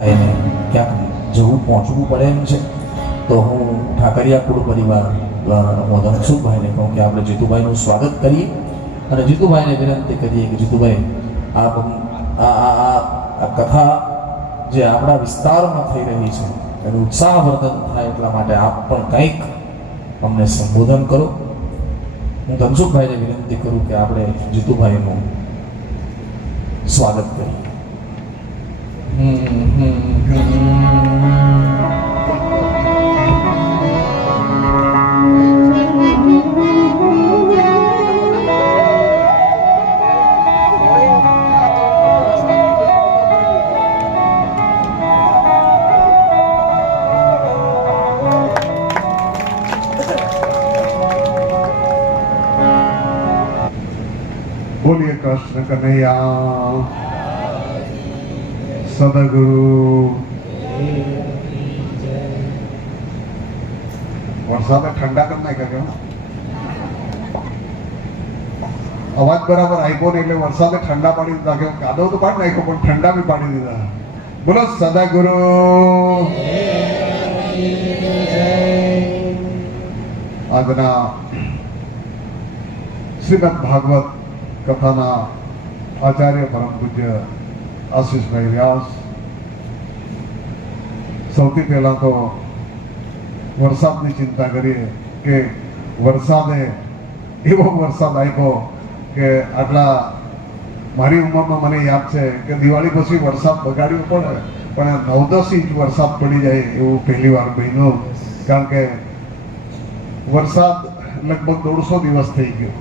એને ક્યાંક જવું પહોંચવું પડે એમ છે, તો હું ઠાકરિયા કુળ પરિવાર હું ધનસુખભાઈને કહું કે આપણે જીતુભાઈનું સ્વાગત કરીએ અને જીતુભાઈને વિનંતી કરીએ કે જીતુભાઈ, આપ આ કથા જે આપણા વિસ્તારમાં થઈ રહી છે, એનું ઉત્સાહવર્ધન થાય એટલા માટે આપ પણ કંઈક અમને સંબોધન કરો. હું ધનસુખભાઈને વિનંતી કરું કે આપણે જીતુભાઈનું સ્વાગત કરીએ. કનૈયા સદગુરુ વરસાદ ઠંડા કરી નાખ્યા કેમ અવાજ બરાબર આપ્યો ને એટલે વરસાદે ઠંડા પાડી દીધા. કે કાદવ તો પાડી નાખ્યો, પણ ઠંડા બી પાડી દીધા. બોલો, સદાગુરુ. આજના શ્રીમદ ભાગવત કથાના આચાર્ય પરમ પૂજ્ય આશીષભાઈ વ્યાસ. સૌથી પહેલા તો વરસાદની ચિંતા કરીએ કે વરસાદે એવો વરસાદ આપ્યો કે આટલા મારી ઉંમરમાં મને યાદ છે કે દિવાળી પછી વરસાદ બગાડ્યો પડે પણ નવ દસ ઇંચ વરસાદ પડી જાય એવું પહેલી વાર બન્યું. કારણ કે વરસાદ લગભગ દોઢસો દિવસ થઈ ગયો.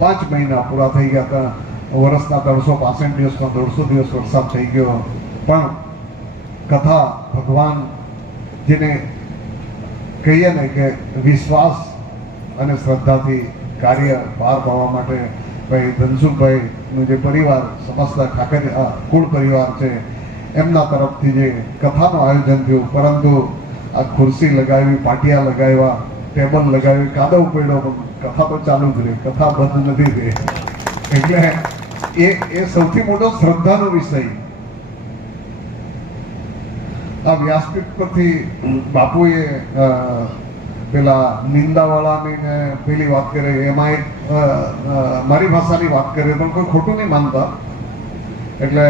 પાંચ મહિના પૂરા થઈ ગયા હતા. વર્ષના ત્રણસો પાસઠ દિવસમાં દોઢસો દિવસ વરસાદ થઈ ગયો. પણ કથા ભગવાન જેને કહીએ ને કે વિશ્વાસ અને શ્રદ્ધાથી કાર્ય પાર પાડવા માટે ભાઈ ધનસુખભાઈનું જે પરિવાર, સમસ્ત ઠાકર કુળ પરિવાર છે, એમના તરફથી જે કથાનું આયોજન થયું. પરંતુ આ ખુરશી લગાવી, પાટિયા લગાવ્યા, ટેબલ લગાવી, કાદવ પડ્યો, પણ કથા તો ચાલુ જ રહી. કથા બંધ નથી રહી એટલે એ એ સૌથી મોટો શ્રદ્ધાનો વિષય. આ વ્યાસપીઠ પરથી બાપુએ પેલા નિંદાવાળાની ને પેલી વાત કરે એમાં એક મારી ભાષાની વાત કરે, પણ કોઈ ખોટું નહીં માનતા. એટલે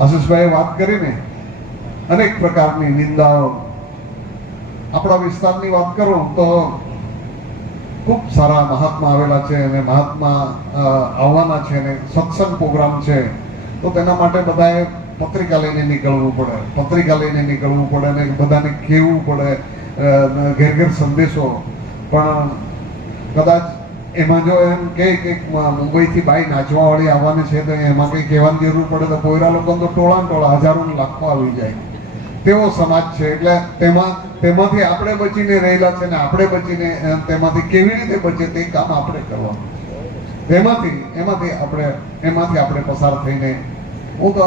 આશીષભાઈએ વાત કરીને અનેક પ્રકારની નિંદાઓ આપણા વિસ્તારની વાત કરું તો ખૂબ સારા મહાત્મા આવેલા છે અને મહાત્મા આવવાના છે અને સત્સંગ પ્રોગ્રામ છે. તો તેના માટે બધાએ પત્રિકા લઈને નીકળવું પડે. પત્રિકા લઈને નીકળવું પડે અને બધાને કહેવું પડે ઘેર ઘેર સંદેશો. પણ કદાચ એમાં જો એમ કે મુંબઈથી બાઈ નાચવાવાળી આવવાની છે તો એમાં કંઈ કહેવાની જરૂર પડે તો કોયરા લોકો તો ટોળા ટોળા હજારો લાખો આવી જાય. તેવો સમાજ છે. એટલે તેમાં, તેમાંથી આપણે બચીને રહેલા છે ને આપણે બચીને તેમાંથી કેવી રીતે બચે તે કામ આપણે કરવાનું એમાંથી એમાંથી આપણે એમાંથી આપણે પસાર થઈને, હું તો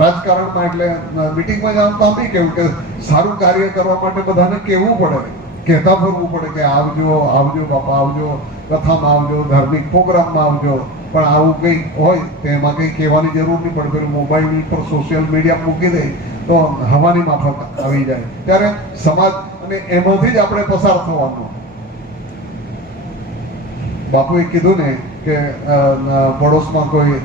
રાજકારણમાં એટલે મિટિંગમાં જાઉં તો આમ કેવું કે સારું કાર્ય કરવા માટે બધાને કહેવું પડે. કહેતા ફરવું પડે કે આવજો આવજો બાપા, આવજો, કથામાં આવજો, ધાર્મિક પ્રોગ્રામમાં આવજો. પણ આવું કંઈક હોય તો એમાં કંઈ કહેવાની જરૂર નહીં પડે. પેલું મોબાઈલ પર સોશિયલ મીડિયા મૂકી દે. તો હવાની માફક આવી જાય. ત્યારે સમાજ અને એમાંથી જ આપણે પસાર થવાનું. બાપુએ કીધું ને કે પડોશમાં કોઈ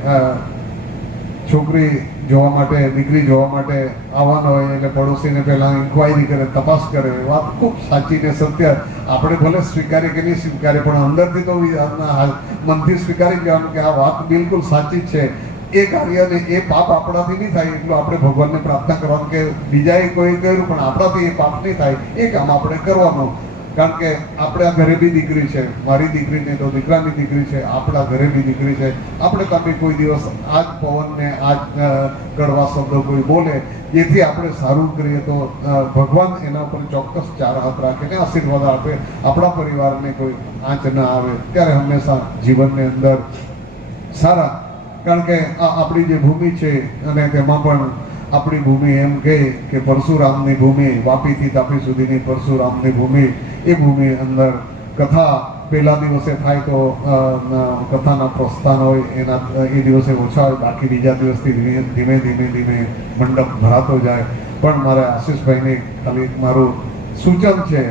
છોકરી જોવા માટે, દીકરી જોવા માટે આવવાનો હોય એટલે પડોશીને પહેલાં ઇન્ક્વાયરી કરે, તપાસ કરે. વાત ખૂબ સાચી ને સત્ય. આપણે ભલે સ્વીકારીએ કે નહીં સ્વીકારીએ, પણ અંદરથી તો મનથી સ્વીકારી કહેવાનું કે આ વાત બિલકુલ સાચી જ છે. એ કાર્યને એ પાપ આપણાથી નહીં થાય એટલું આપણે ભગવાનને પ્રાર્થના કરવાનું કે બીજાએ કોઈ કર્યું પણ આપણાથી એ પાપ નહીં થાય, એ કામ આપણે કરવાનું. કારણ કે આપણા ઘરે બી દીકરી છે, મારી દીકરી નહીં તો દીકરાની દીકરી છે, આપણા ઘરે બી દીકરી છે. આપણે તમે કોઈ દિવસ આજ પવનને આજ જ કડવા શબ્દો કોઈ બોલે, જેથી આપણે સારું કરીએ તો ભગવાન એના ઉપર ચોક્કસ ચાર હાથ રાખે ને આશીર્વાદ આપે, આપણા પરિવારને કોઈ આંચ ના આવે. ત્યારે હંમેશા જીવનની અંદર સારા કારણ કે આ આપણી જે ભૂમિ છે, અને તેમાં પણ આપણી ભૂમિ એમ કહે કે પરશુરામની ભૂમિ, વાપીથી તાપી સુધીની પરશુરામની ભૂમિ, એ ભૂમિ અંદર કથા પહેલા દિવસે થાય તો કથાના પ્રસ્થાન હોય, એના, એ દિવસે ઓછા હોય, બાકી બીજા દિવસથી ધીમે ધીમે ધીમે મંડપ ભરાતો જાય. પણ મારે આશીષભાઈને ખાલી મારું સૂચન છે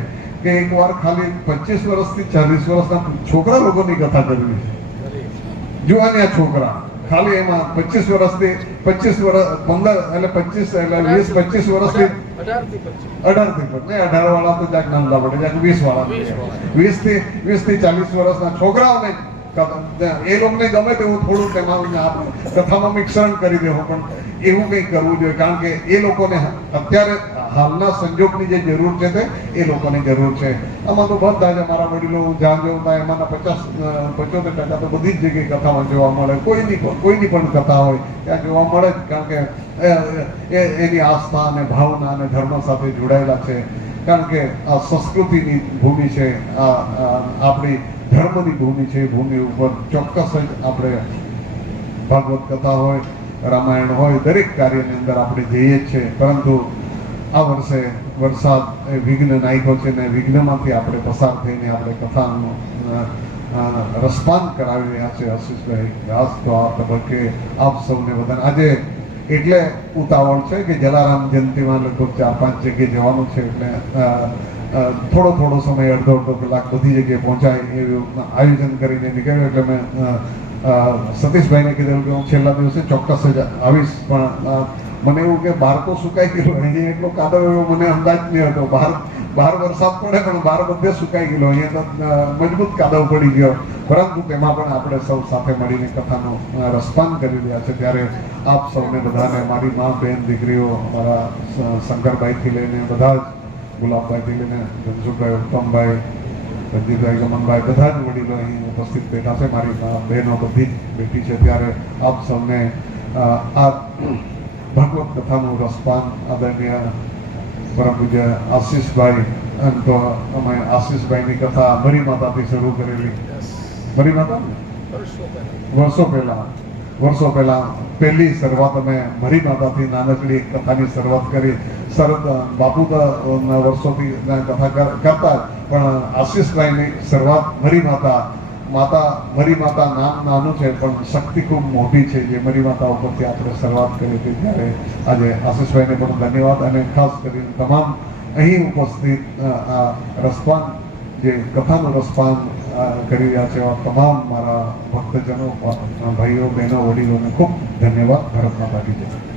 કે એકવાર ખાલી પચીસ વર્ષથી ચાલીસ વર્ષના છોકરા લોકોની કથા કરવી છે. જુવાનિયા છોકરા ખાલી એમાં પચીસ વર્ષથી પચીસ વર્ષ પંદર એટલે પચીસ એટલે વીસ પચીસ વર્ષથી અઢારથી નહીં અઢાર વાળા તો જાક નામલા પડે જાક વીસ વાળા વીસથી વીસથી ચાલીસ વર્ષના છોકરાઓને એ લોકોને ગમે તેવું થોડું તેમાં આપણે કથામાં મિશ્રણ કરી દેવું પણ એવું કંઈક કરવું જોઈએ કારણ કે એ લોકોને અત્યારે હાલના સંજોગની જે જરૂર છે તે એ લોકોની જરૂર છે. તો બધા જ અમારા વડીલો જ્યાં જવું ત્યાં એમાંના પચાસ પચોતેર ટકા તો બધી જ જગ્યાએ કથામાં જોવા મળે. કોઈની કોઈની પણ કથા હોય, ત્યાં જોવા મળે જ. કારણ કે એની આસ્થા અને ભાવના અને ધર્મ સાથે જોડાયેલા છે. કારણ કે આ સંસ્કૃતિની ભૂમિ છે, આ આ, આપણી ધર્મની ભૂમિ છે, એ ભૂમિ ઉપર ચોક્કસ જ આપણે ભાગવત કથા હોય, રામાયણ હોય, દરેક કાર્યની અંદર આપણે જઈએ જ છે પરંતુ આ વર્ષે વરસાદ એ વિઘ્ન નાખ્યો છે ને વિઘ્નમાંથી આપણે પસાર થઈને આપણે કથાનું રસપાન કરાવી રહ્યા છે આશીષભાઈ. વ્યાસ તો આ તબક્કે આપ સૌને બધાને આજે એટલે ઉતાવળ છે કે જલારામ જયંતિમાં લગભગ ચાર પાંચ જગ્યાએ જવાનું છે એટલે થોડો થોડો સમય અડધો અડધો કલાક બધી જગ્યાએ પહોંચાય એવું આયોજન કરીને નીકળ્યું એટલે મેં સતીશભાઈને કીધેલું કે હું છેલ્લા દિવસે ચોક્કસ જ આવીશ પણ મને એવું કે બહાર તો સુકાઈ ગયેલો, અહીંયા એટલો કાદવ એવો મને અંદાજ નહીં હતો. બહાર બહાર વરસાદ પડે, પણ બહાર બધે સુકાઈ ગયેલો. અહીંયા તો મજબૂત કાદવ પડી ગયો. પરંતુ તેમાં પણ આપણે સૌ સાથે મળીને કથાનો રસપાન કરી રહ્યા છે. ત્યારે આપ સૌને બધાને, મારી મા, બેન, દીકરીઓ મારા શંકરભાઈથી લઈને બધા જ, ગુલાબભાઈથી લઈને ધનસુભાઈ ઉત્તમભાઈ, રંજીતભાઈ, ગમનભાઈ, બધા જ વડીલો અહીં ઉપસ્થિત બેઠા છે. મારી મા, બહેનો બધી જ બેઠી છે. ત્યારે આપ સૌને આ ભગવત કથાનું રસપાન આદરણીય પરમ પૂજ્ય આશીષભાઈ એમ તો અમે આશીષભાઈની કથા મરી માતાથી શરૂ કરેલી મરી માતા વર્ષો પહેલા વર્ષો પહેલા પહેલી શરૂઆત અમે મરી માતાથી નાનકડી કથાની શરૂઆત કરી શરદ બાપુ વર્ષોથી કથા કરતા પણ આશીષભાઈની શરૂઆત મરી માતા માતા, મરી માતા નામ નાનું છે, પણ શક્તિ ખૂબ મોટી છે. જે મરી માતા ઉપરથી આપણે શરૂઆત કરી હતી, ત્યારે આજે આશીષભાઈને પણ ધન્યવાદ અને ખાસ કરીને તમામ અહીં ઉપસ્થિત આ રસપાન, જે કથાનું રસપાન કરી રહ્યા છે એવા તમામ મારા ભક્તજનો ભાઈઓ, બહેનો, વડીલોને ખૂબ ધન્યવાદ. ભારત માતા જય.